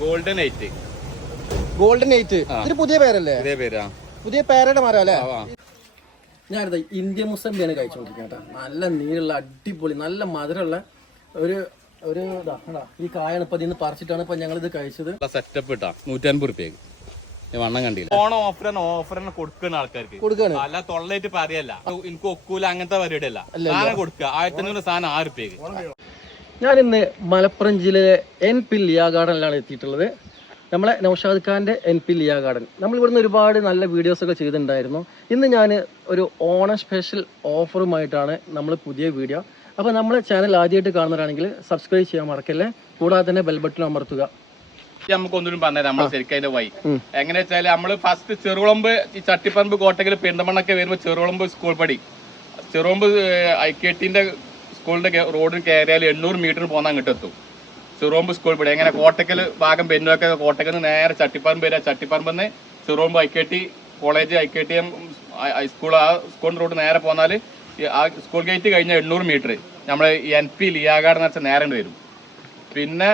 Golden eight golden eight. ഇതൊരു പുതിയ പേരല്ലേ? പുതിയ പേരാ. പുതിയ പേരയുടെ മരം അല്ലേ. ഞാനിത് ഇന്ത്യ മുസംബിയാണ് കഴിച്ചുകൊണ്ടിരിക്കുന്നത് കേട്ടോ. നല്ല നീരുള്ള അടിപൊളി നല്ല മധുരമുള്ള ഒരു ഒരു? ഈ കായാണ് ഇപ്പൊ ഇതിന്ന് പറിച്ചിട്ടാണ് ഇപ്പൊ ഞങ്ങൾ ഇത് കഴിച്ചത്. നല്ല സെറ്റപ്പ് ഇട്ടാ. നൂറ്റൻപത് റുപ്യക്ക്. വണ്ണം കണ്ടില്ല. ഓണം ഓഫർ ഓഫറിന് കൊടുക്കുന്ന ആൾക്കാർക്ക്. കൊടുക്കാണ്. അല്ല തൊള്ളായിട്ട് പറയല്ല. എനിക്ക് ഒക്കൂല അങ്ങനത്തെ പരിപാടിയല്ല. സാധനം കൊടുക്കുക ആയിരത്തി അഞ്ഞൂറ് സാധനം ആറ് റുപ്യക്ക്. ഞാൻ ഇന്ന് മലപ്പുറം ജില്ലയിലെ എൻ പി ലിയാ ഗാർഡനിലാണ് എത്തിയിട്ടുള്ളത്. നമ്മളെ നൗഷാദ് ഖാന്റെ എൻ പി ലിയാ ഗാർഡൻ. നമ്മൾ ഇവിടുന്ന് ഒരുപാട് നല്ല വീഡിയോസൊക്കെ ചെയ്തിട്ടുണ്ടായിരുന്നു. ഇന്ന് ഞാൻ ഒരു ഓണ സ്പെഷ്യൽ ഓഫറുമായിട്ടാണ് നമ്മൾ പുതിയ വീഡിയോ. അപ്പോൾ നമ്മളെ ചാനൽ ആദ്യമായിട്ട് കാണുന്നവരാണെങ്കിൽ സബ്സ്ക്രൈബ് ചെയ്യാൻ മറക്കല്ലേ? കൂടാതെ തന്നെ ബെൽ ബട്ടൺ അമർത്തുക. നമുക്കൊന്നും നമുക്ക് പറഞ്ഞുതരാം. നമ്മൾ ശരിക്കും അതിന്റെ വൈ എങ്ങനെ വെച്ചാൽ നമ്മൾ ഫസ്റ്റ് ചെറുകുളമ്പ് ഈ ചട്ടിപ്പറമ്പ് കോട്ടക്കൽ പെരുന്തമണ്ണൊക്കെ വരുമ്പോൾ ചെറുകുളമ്പ് സ്കൂൾ പടി. ചെറുകുളമ്പ് ഐക്കേട്ടിന്റെ സ്കൂളിന്റെ റോഡിൽ കയറിയാൽ എണ്ണൂറ് മീറ്റർ പോകുന്ന അങ്ങോട്ട് എത്തും. സിറോമ്പ് സ്കൂൾ പിടി എങ്ങനെ കോട്ടക്കൽ ഭാഗം പെരുന്നൊക്കെ കോട്ടക്കൽ നിന്ന് നേരെ ചട്ടിപ്പറമ്പ് വരിക ചട്ടിപ്പറമ്പ് കെ ടി കോളേജ് ഐക്കേട്ടി എം ഹൈസ്കൂൾ ആ സ്കൂൾ റോഡ് നേരെ പോന്നാൽ ആ സ്കൂൾ ഗേറ്റ് കഴിഞ്ഞ എണ്ണൂറ് മീറ്റർ. നമ്മൾ എൻ പി ലിയാഗാഡ് എന്ന് വെച്ചാൽ നേരെ വരും. പിന്നെ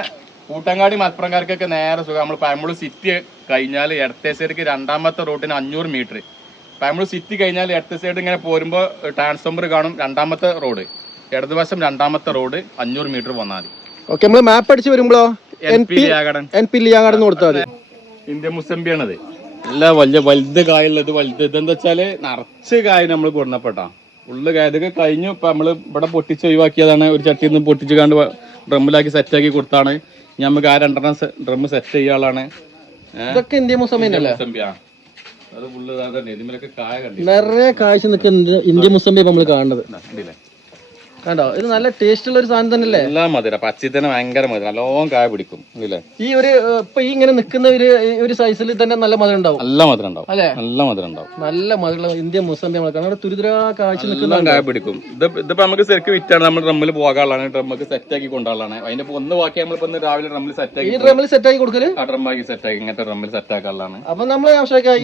കൂട്ടങ്ങാടി മലപ്പുറംകാർക്കൊക്കെ നേരെ സുഖം. നമ്മൾ പഴമ്പൂർ സിറ്റി കഴിഞ്ഞാൽ ഇടത്തെ സൈഡിക്ക് രണ്ടാമത്തെ റോഡിന് അഞ്ഞൂറ് മീറ്റർ. പഴമ്പൂർ സിറ്റി കഴിഞ്ഞാൽ ഇടത്തെ സൈഡ് ഇങ്ങനെ പോരുമ്പോൾ ട്രാൻസ്ഫോമർ കാണും രണ്ടാമത്തെ റോഡ്. ഇടതുവശം രണ്ടാമത്തെ റോഡ് അഞ്ഞൂറ് മീറ്റർ വന്നാൽ ഓക്കെ നമ്മൾ മാപ്പ് അടിച്ച് വരുമ്പോളോ? എൻ പി ലിയാഗാർഡൻ എൻ പി ലിയ കൊടുത്താൽ മതി. ഇന്ത്യ മുസംബിയാണത്. നല്ല വലിയ വലുത് കായുള്ളത് വലുത് ഇതെന്താ വെച്ചാൽ നിറച്ച് കായ നമ്മൾ കൊടുന്നപ്പെട്ടാ ഉള്ളു കായ ഇതൊക്കെ കഴിഞ്ഞു ഇപ്പൊ നമ്മൾ ഇവിടെ പൊട്ടിച്ച് ഒഴിവാക്കിയതാണ്. ഒരു ചട്ടിയിൽ നിന്ന് പൊട്ടിച്ച് കണ്ട് ഡ്രമ്മിലാക്കി സെറ്റാക്കി കൊടുത്താണ്. ഇനി നമുക്ക് ആ രണ്ടെണ്ണം ഡ്രമ്മ് സെറ്റ് ചെയ്യാളാണ് ഇതൊക്കെ ഇന്ത്യ മുസംബിയാണ് നിറയെ കാഴ്ച നിൽക്കുന്ന ഇന്ത്യ മുസംബി നമ്മൾ കാണുന്നത്. കണ്ടില്ലേ? കണ്ടോ? ഇത് നല്ല ടേസ്റ്റ് ഉള്ള ഒരു സാധനം തന്നെയല്ലേ? എല്ലാം മധുര. പച്ചി തന്നെ ഭയങ്കര മധുര. നല്ലോണം കായ പിടിക്കും. ഇല്ലേ? ഈ ഒരു ഇപ്പൊ ഈ ഇങ്ങനെ നിൽക്കുന്ന ഒരു ഒരു സൈസിൽ തന്നെ നല്ല മധുരം ഉണ്ടാവും. നല്ല മധുരം ഉണ്ടാവും. അല്ലെ? നല്ല മധുരം ഉണ്ടാവും. നല്ല മധുരം ഇന്ത്യ മുസമ്പി നമ്മൾ കാണാം. തുരിതുരാ കാഴ്ച നിൽക്കുന്ന കായ പിടിക്കും. ഇത് ഇതിപ്പോ നമുക്ക് ശരിക്കും വിറ്റാണ്. നമ്മൾ ഡ്രമ്മിൽ പോകാനുള്ളതാണ്. ഡ്രമ്മക്ക് സെറ്റ് ആക്കി കൊണ്ടുള്ളതാണ് അതിന്റെ ഒന്ന് ബാക്കി നമ്മളിപ്പോ ഇപ്പൊ രാവിലെ ഡ്രമ്മിൽ സെറ്റ് ആക്കി ഈ ഡ്രമ്മിൽ സെറ്റ് ആക്കി കൊടുക്കൽ? ആ ഡ്രമ്മാക്കി സെറ്റ് ആക്കി ഇങ്ങനത്തെ ഡ്രമ്മിൽ സെറ്റ് ആക്കാനുള്ളതാണ്. അപ്പൊ നമ്മൾ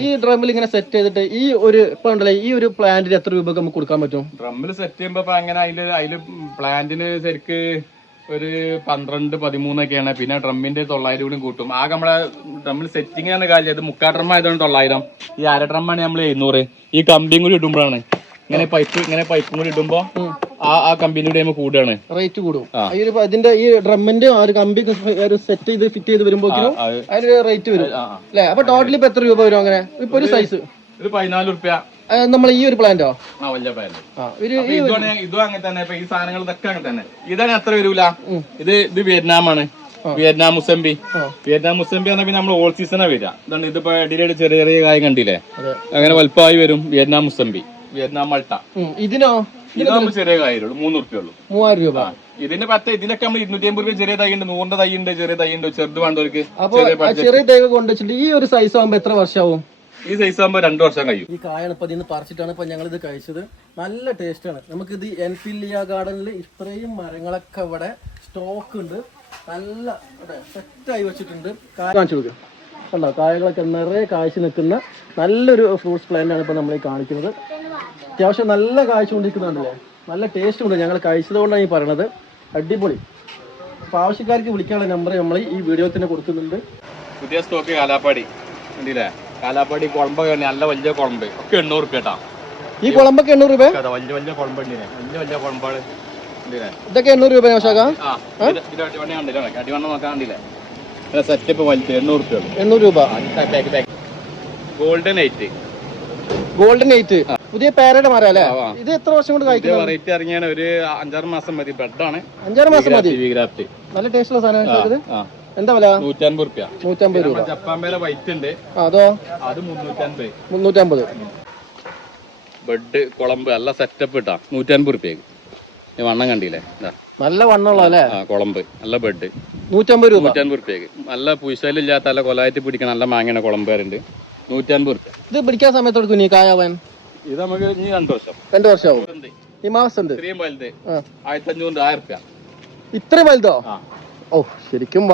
ഈ ഡ്രമ്മിൽ ഇങ്ങനെ സെറ്റ് ചെയ്തിട്ട് ഈ ഒരു ഇപ്പൊ ഉണ്ടല്ലേ ഈ ഒരു പ്ലാന്റിന് എത്ര രൂപ നമുക്ക് കൊടുക്കാൻ പറ്റും? ഡ്രമ്മിൽ സെറ്റ് ചെയ്യുമ്പോ അങ്ങനെ അതിൽ അതിൽ പ്ലാന്റിന് ശരിക്ക് ഒരു പന്ത്രണ്ട് പതിമൂന്നൊക്കെയാണ്. പിന്നെ ഡ്രമ്മിന്റെ തൊള്ളായിരം കൂടി കൂട്ടും. ആകെ നമ്മളെ ഡ്രമ്മിൽ സെറ്റിംഗ് ആണ് കാര്യം. അത് മുക്കാ ഡ്രം ആയതുകൊണ്ട് തൊള്ളായിരം. ഈ അര ഡ്രമ്മാണ് നമ്മൾ എഴുന്നൂറ്. ഈ കമ്പിയും കൂടി ഇടുമ്പോഴാണ്. ഇങ്ങനെ പൈപ്പ് ഇങ്ങനെ പൈപ്പും കൂടി ഇടുമ്പോ ആ ആ കമ്പിന്റെ കൂടി കൂടുകയാണ് റേറ്റ് കൂടും. ഈ ഇതിന്റെ ഈ ഡ്രമ്മിന്റെ ആ ഒരു കമ്പി ഒരു സെറ്റ് ചെയ്ത് ഫിറ്റ് ചെയ്ത് വരുമ്പോഴേക്കും അതിന് റേറ്റ് വരും. അല്ലെ? അപ്പൊ ടോട്ടലി ഇപ്പൊ എത്ര രൂപ വരും അങ്ങനെ? ഇപ്പൊ ഒരു സൈസ് ഇത് പതിനാല് റുപ്യ നമ്മൾ ഈ ഒരു പ്ലാന്റോ ആ വലിയ ഒരു ഇതും അങ്ങനെ തന്നെ. ഈ സാധനങ്ങൾ ഇതൊക്കെ അങ്ങനെ തന്നെ. വരൂല? ഇത് ഇത് വിയറ്റ്നാമാണ്. വിയറ്റ്നാം മുസംബി. വിയറ്റ്നാം മുസംബി പറഞ്ഞാൽ പിന്നെ നമ്മൾ ഓൾ സീസണാ വരിക. ഇതാണ് ഇതിപ്പോ ഇടയിലായിട്ട് ചെറിയ ചെറിയ കായം കണ്ടില്ലേ? അങ്ങനെ വലുപ്പമായി വരും വിയറ്റ്നാം മുസംബി. Vietnam Malta. ഇതിനോ? ഇതാകുമ്പോൾ ചെറിയ കായുള്ളൂ മൂന്ന് ഉറുപ്പ്യ ഉള്ളൂ. മൂവായിരം രൂപ. ഇതിന്റെ പത്ത് ഇതിനൊക്കെ നമ്മൾ ഇരുന്നൂറ്റി അമ്പത് രൂപ ചെറിയ തൈ ഉണ്ട് നൂറിന്റെ തൈ ഉണ്ട് ചെറിയ തൈ ഉണ്ട് ചെറുത് വേണ്ടവർക്ക് ചെറിയ തൈ കൊണ്ടുവച്ചിട്ട് ഈ ഒരു സൈസ് ആകുമ്പോ എത്ര വർഷമാവും ഈ സൈസ് ആകുമ്പോൾ രണ്ടു വർഷം കഴിയും. ഈ കായാണ് ഇപ്പൊ ഇതിന്ന് പറിച്ചിട്ടാണ് ഇപ്പൊ ഞങ്ങൾ ഇത് കഴിച്ചത്. നല്ല ടേസ്റ്റ് ആണ്. നമുക്ക് ഇത് എൻഫില്ലിയ ഗാർഡനിൽ ഇത്രയും മരങ്ങളൊക്കെ ഇവിടെ സ്റ്റോക്ക് ഉണ്ട്. നല്ല സെറ്റായി വെച്ചിട്ടുണ്ട്. കായ കാണിച്ചു കൊടുക്കുക കണ്ടോ? കായകളൊക്കെ നിറയെ കാഴ്ച നിൽക്കുന്ന നല്ലൊരു ഫ്രൂട്ട്സ് പ്ലാന്റ് ആണ് ഇപ്പൊ നമ്മൾ ഈ കാണിക്കുന്നത്. അത്യാവശ്യം നല്ല കാഴ്ച കൊണ്ടിരിക്കുന്നുണ്ടല്ലേ? നല്ല ടേസ്റ്റ് ഉണ്ട്. ഞങ്ങൾ കഴിച്ചതുകൊണ്ടാണ് ഈ പറയണത്. അടിപൊളി. അപ്പൊ ആവശ്യക്കാർക്ക് വിളിക്കാനുള്ള നമ്പർ നമ്മൾ ഈ വീഡിയോ തന്നെ കൊടുക്കുന്നുണ്ട്. പുതിയ സ്റ്റോക്ക് കാലാപ്പാടി. കണ്ടില്ലേ? കാലാപ്പാടി കുളമ്പ് നല്ല വലിയ കുളമ്പ്. ഒക്കെ എണ്ണൂറ് റുപ്യ കേട്ടാ. ഈ കുളമ്പൊക്കെ എണ്ണൂറ് രൂപ? വലിയ വലിയ കുളമ്പ് വലിയ വലിയ കുളമ്പാണ് ഇതൊക്കെ എണ്ണൂറ് രൂപ അടിവണ്ണ കണ്ടില്ലേ? അടിവണ്ണ നോക്കാൻ കണ്ടില്ലേ? സെറ്റപ്പ് വലിയ എണ്ണൂറ് രൂപ എണ്ണൂറ് രൂപ. ഗോൾഡൻ എയ്റ്റ് ഗോൾഡൻ എയ്റ്റ് പുതിയ പേരയുടെ മരം അല്ലേ. ഇത് എത്ര വർഷം കൊണ്ട് കഴിക്കുന്നത് വെറൈറ്റി ഇറങ്ങിയാണ് ഒരു അഞ്ചാറ് മാസം മതി. ബെഡാണ് അഞ്ചാറ് മാസം മതി. നല്ല ടേസ്റ്റുള്ള സാധനം എന്താ വില? നൂറ്റമ്പത് രൂപ നൂറ്റമ്പത് രൂപ. ജപ്പാൻ വില വൈറ്റ് ഉണ്ട്. അതോ? അത് മുന്നൂറ്റമ്പത്. മുന്നൂറ്റമ്പത്. ബെഡ് കുളമ്പ് നല്ല സെറ്റപ്പ് ഇട്ടാ. നൂറ്റമ്പത് റുപ്യക്ക്. വണ്ണം കണ്ടില്ലേ? നല്ല വണ്ണമുള്ള അല്ലേ? കുളമ്പ്. നല്ല ബെഡ് നൂറ്റമ്പത് രൂപ. നൂറ്റമ്പത് റുപ്യക്ക്. നല്ല പൂശലില്ലാത്ത നല്ല കൊലായിട്ട് പിടിക്കണം നല്ല മാങ്ങയാണ് വരുന്നുണ്ട് നൂറ്റമ്പത് റുപ്യ. ഇത് പിടിക്കാൻ സമയത്ത് എടുക്കും നീ കായാവാൻ ഇത് നമുക്ക് ഇനി രണ്ടു വർഷം. രണ്ടു വർഷമാവും. ഈ മാസം ഇത്രയും വലുത്. ആ. ആയിരത്തി അഞ്ഞൂറ് ആയിരം റുപ്യ. ഇത്രയും വലുതോ? ഓ ശരിക്കും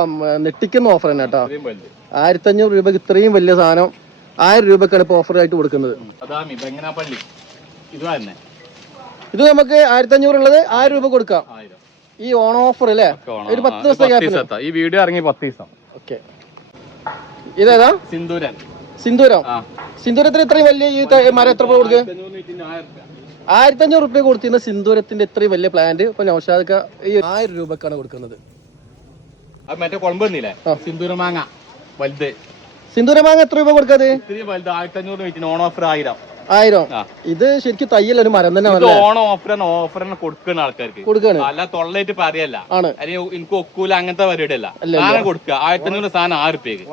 നെട്ടിക്കുന്ന ഓഫർ തന്നെ കേട്ടോ. ആയിരത്തി അഞ്ഞൂറ് രൂപക്ക് ഇത്രയും വലിയ സാധനം ആയിരം രൂപക്കാണ് ഇപ്പൊ ഓഫർ ആയിട്ട് കൊടുക്കുന്നത്. ഇത് നമുക്ക് ആയിരത്തി അഞ്ഞൂറ് ഉള്ളത് ആയിരം രൂപ കൊടുക്കാം. ഈ ഓൺ ഓഫർ അല്ലേ? ഒരു പത്ത് ദിവസത്തെ പത്ത് ഈ വീഡിയോ ഇറങ്ങി പത്ത് ദിവസം. ഓക്കെ. ഇതേതാ? സിന്ദൂരൻ. സിന്ദൂരം. സിന്ദൂരത്തിന് ഇത്രയും വലിയ ഈ മരം എത്ര കൊടുക്കുക. ആയിരത്തി അഞ്ഞൂറ് റുപ്യ. കൊടുത്തിരുന്ന സിന്ദൂരത്തിന്റെ ഇത്രയും വലിയ പ്ലാന്റ് ഇപ്പൊ നൗഷാദ് ഈ ആയിരം രൂപക്കാണ് കൊടുക്കുന്നത്. അത് മറ്റേ കുഴമ്പ് സിന്ദൂരമാങ്ങ സിന്ദൂര മാങ്ങ. വലുത്. സിന്ദൂരമാങ്ങ എത്ര രൂപ കൊടുക്കാത്? വലുത്. ആയിരത്തി അഞ്ഞൂറ് മീറ്ററിന് ഓൺ ഓഫർ ആയിരം. ആയിരം ഇത് ശരിക്കും തയ്യല്ല ഒരു മരം തന്നെ ഓൺ ഓണം ഓഫർ ഓഫർ തന്നെ കൊടുക്കുന്ന ആൾക്കാർക്ക്. കൊടുക്കാണ്. അല്ല തൊള്ളയിട്ട് പറയല്ല. ആണ്. എനിക്ക് ഒക്കൂല അങ്ങനത്തെ പരിപാടിയല്ല സാധനം കൊടുക്കുക ആയിരത്തി അഞ്ഞൂറ് സാധനം ആറ് രൂപയ്ക്ക്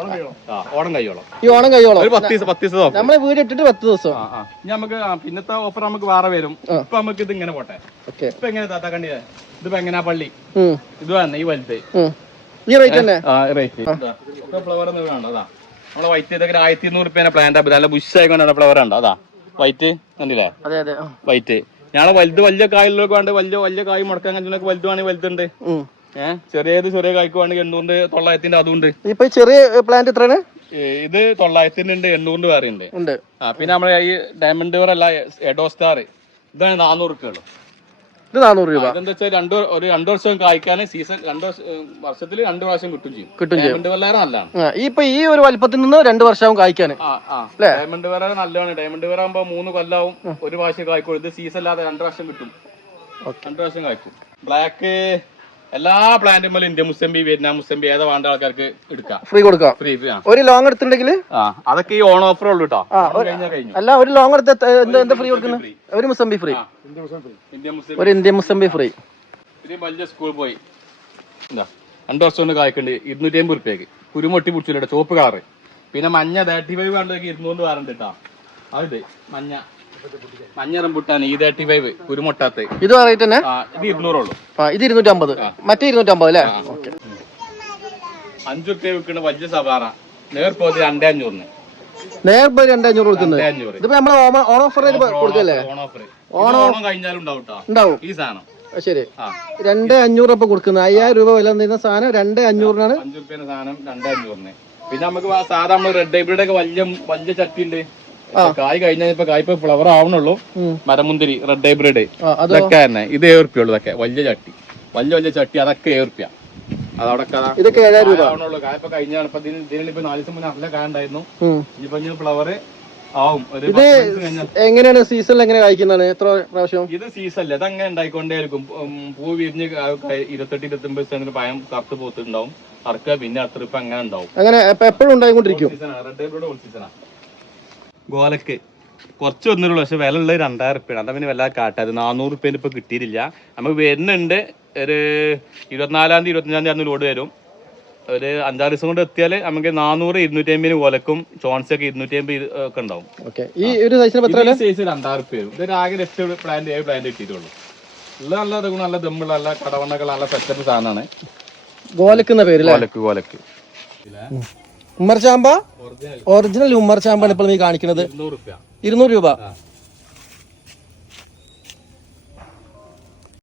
ആ ഓണം കഴിയോളം. ഈ ഓണം കഴിയോളം. ഒരു പത്ത് ദിവസം പത്ത് ദിവസം നമ്മളെ വീട് ഇട്ടിട്ട് പത്ത് ദിവസം. ആ ആ. ഇനി നമുക്ക് പിന്നത്തെ ഓഫർ നമുക്ക് വേറെ വരും. ഇപ്പൊ നമുക്ക് ഇത് ഇങ്ങനെ പോട്ടെ. ഓക്കെ. ഇപ്പൊ എങ്ങനെ താത്താ കണ്ടില്ലേ? ഇതിപ്പോ എങ്ങനെയാ പള്ളി? ഇത് വന്നേ ഈ വലുത്. ഈ റേറ്റ് തന്നെ? ആ റേറ്റ് ഫ്ലവർ നമ്മളെ വൈറ്റ് ഇതൊക്കെ ആയിരത്തി ഇരുന്നൂറ് റുപ്യ പ്ലാന്റ് ആപ്പ് നല്ല ബുഷായിക്കൊണ്ടാണ് ഫ്ലവർ ഉണ്ട്. അതാ. വൈറ്റ് കണ്ടില്ലേ? അതെ അതെ. വൈറ്റ് ഞങ്ങളെ വലുത് വലിയ കായലിലൊക്കെ വേണ്ട വലിയ വലിയ കായ് മുടക്കാൻ കഴിഞ്ഞാൽ വലുത് വേണമെങ്കിൽ വലുതുണ്ട്. ഏഹ് ചെറിയത് ചെറിയ കായ്ക്ക് വേണമെങ്കിൽ എണ്ണൂറിന്റെ തൊള്ളായിരത്തിന്റെ അതുണ്ട്. ഇപ്പൊ ചെറിയ പ്ലാന്റ് എത്രയാണ്? ഇത് തൊള്ളായിരത്തിന്റെ ഉണ്ട് എണ്ണൂറിന്റെ വേറെ ഉണ്ട്. ആ പിന്നെ നമ്മളെ ഈ ഡയമണ്ട് വേറെ അല്ല എഡോ സ്റ്റാർ ഇതാണ് നാനൂറ് ഉള്ളു ഇത് നാനൂറ് രൂപ. ഇതെന്താ വെച്ചാൽ രണ്ടു ഒരു രണ്ടു വർഷം കായ്ക്കാൻ സീസൺ രണ്ടു വർഷത്തിൽ രണ്ടു പ്രാവശ്യം കിട്ടും ചെയ്യും. കിട്ടും ചെയ്യും. ഡയമണ്ട് വെള്ളാറ് നല്ലതാണ്. ആ, ഈ ഇപ്പൊ ഈ ഒരു വലിപ്പത്തിൽ നിന്ന് രണ്ട് വർഷവും കായ്ക്കാന്. ആ ഡയമണ്ട് വേറെ നല്ലതാണ്. ഡയമണ്ട് വേറെ ആകുമ്പോ മൂന്ന് കൊല്ലാവും ഒരു പ്രാവശ്യം കായ്ക്കും. ഇത് സീസൺ അല്ലാതെ രണ്ടു പ്രാവശ്യം കിട്ടും. രണ്ടു പ്രാവശ്യം കായ്ക്കും. ബ്ലാക്ക് എല്ലാ പ്ലാന്റും പോലെ ഇന്ത്യ മുസംബി വിയറ്റ്നാം മുസംബി ഏതാ വേണ്ട ആൾക്കാർക്ക് എടുക്കാം. ഫ്രീ കൊടുക്കാം. ഫ്രീ ഫ്രീ ഒരു ലോങ് എടുത്തിട്ടുണ്ടെങ്കിൽ? അതൊക്കെ ഈ ഓൺ ഓഫർ ഉള്ളു കേട്ടോ അല്ല ഒരു ലോങ് എടുത്ത് എന്താ ഫ്രീ കൊടുക്കുന്നത് ഒരു മുസംബി ഫ്രീ ഒരു ഇന്ത്യ മുസംബി ഫ്രീ ഒരു വലിയ സ്കൂൾ പോയി. എന്താ രണ്ടു വർഷം കൊണ്ട് കായ്ക്കുണ്ട് ഇരുന്നൂറ്റി അമ്പത് റുപ്യക്ക് കുരുമൊട്ടി പിടിച്ചില്ല ചോപ്പ് കളറ് പിന്നെ മഞ്ഞ തേർട്ടി ഫൈവ് വേണ്ടതൊക്കെ ഇരുന്നൂറ് വേറെ കേട്ടോ അത് മഞ്ഞ. മഞ്ഞ റംബുട്ടാണ് ഈ തേർട്ടി ഫൈവ് കുരുമൊട്ടാത്ത. ഇത് റേറ്റ് തന്നെ? ഇത് ഇരുന്നൂറുള്ളൂ. ആ ഇത് ഇരുന്നൂറ്റമ്പത്. മറ്റേ ഇരുന്നൂറ്റമ്പത് അല്ലേ? ഓക്കെ. അഞ്ചു റുപ്യ വിൽക്കുന്ന വലിയ സവാറ നേർപ്പോതി രണ്ടേ അഞ്ഞൂറിന്. നേർപ്പോ രണ്ടേ അഞ്ഞൂറ് കൊടുക്കുന്നത് ഇതിപ്പോ നമ്മളെ ഓണ- ഓൺ ഓഫർ കൊടുക്കല്ലേ? ഓൺ ഓഫർ ഓണം കഴിഞ്ഞാലും ഉണ്ടാവും ഈ സാധനം. ശരി. രണ്ടേ അഞ്ഞൂറ് ഇപ്പൊ കൊടുക്കുന്നത്. അയ്യായിരം രൂപ വില തരുന്ന സാധനം രണ്ട് അഞ്ഞൂറിനാണ്. അഞ്ചു റുപ്യന്റെ സാധനം രണ്ടേ അഞ്ഞൂറിന്. പിന്നെ നമുക്ക് സാധാരണ റെഡ് ഹൈബ്രിഡ് ഒക്കെ വലിയ വലിയ ചട്ടി ഉണ്ട്. കായ് കഴിഞ്ഞാൽ ഇപ്പൊ കായ് ഫ്ലവർ ആവണുള്ളൂ. മരമുന്തിരി റെഡ് ഹൈബ്രിഡ് അതൊക്കെ ഇതൊക്കെ തന്നെ. ഇത് ഏർപ്പിയുള്ളൂ ഇതൊക്കെ. വലിയ ചട്ടി. വലിയ വലിയ ചട്ടി അതൊക്കെ ഏർപ്പിയ ഇതൊക്കെ ഏഴായിരം രൂപ? ആവണുള്ളൂ. കായ ഇപ്പൊ കഴിഞ്ഞാണ് ഇപ്പൊ ഇതിന് ഇതിന് ഇപ്പൊ നാല് ദിവസം മുന്നേ നല്ല കായ ഉണ്ടായിരുന്നു. ഇനിയിപ്പോ ഇനി ഫ്ലവറ് കഴിഞ്ഞാൽ എങ്ങനെയാണ് സീസണിൽ എങ്ങനെ കഴിക്കുന്നതാണ് എത്ര പ്രാവശ്യം? ഇത് സീസല്ലേ ഇത് അങ്ങനെ ഉണ്ടായിക്കൊണ്ടേയിരിക്കും. പൂ വിരിഞ്ഞ് ഇരുപത്തെട്ട് ഇരുപത്തി ഇരുപത്തൊമ്പത് ദിവസത്തിന് പയം കറുത്ത് പോത്തുണ്ടാവും അറക്കുക പിന്നെ അത്ര ഇപ്പൊ അങ്ങനെ ഉണ്ടാവും. അങ്ങനെ എപ്പോഴും ഉണ്ടായിക്കൊണ്ടിരിക്കും. ഗോലക്ക്. കുറച്ച് വന്നിട്ടുള്ളൂ പക്ഷെ വില ഉള്ളത് രണ്ടായിരം റുപ്യാണ് അതാ പിന്നെ വല്ലാതെ കാട്ടാത് നാനൂറ് റുപ്യേന്റെ ഇപ്പൊ കിട്ടിയിട്ടില്ല. നമുക്ക് വരുന്നുണ്ട് ഒരു ഇരുപത്തിനാലാം തീയതി ഇരുപത്തഞ്ചാം തീയതി അന്ന് ലോഡ് വരും. ഒരു അഞ്ചാറ് ദിവസം കൊണ്ട് എത്തിയാൽ നമുക്ക് നാനൂറ് ഇരുന്നൂറ്റി അമ്പതിന് ഗോലക്കും ചോൺസൊക്കെ ഇരുന്നൂറ്റി അമ്പത് ഒക്കെ ഉണ്ടാവും. ഓക്കെ. ഈ ഒരു സൈസിന് എത്ര ഇത് സൈസ് രണ്ടായിരം റുപ്യ വരും. ഇതൊരു ആകെ ലെഫ്റ്റ് പ്ലാന്റ് ഏഴ് പ്ലാന്റ് കിട്ടിയിട്ടുള്ളൂ. ഉള്ള നല്ല നല്ല ദമ്മുള്ള നല്ല കടവണ്ണകൾ നല്ല സെറ്റപ്പ് സാധനമാണ്. ഗോലക്കുന്ന പേര് അല്ലേ? ഗോലക്ക് ഗോലക്ക്. ഉമ്മർ ചാമ്പ? ഒറിജിനൽ ഉമ്മർചാമ്പാണ് ഇപ്പോൾ നീ കാണിക്കുന്നത്. ഇരുന്നൂറ് രൂപ.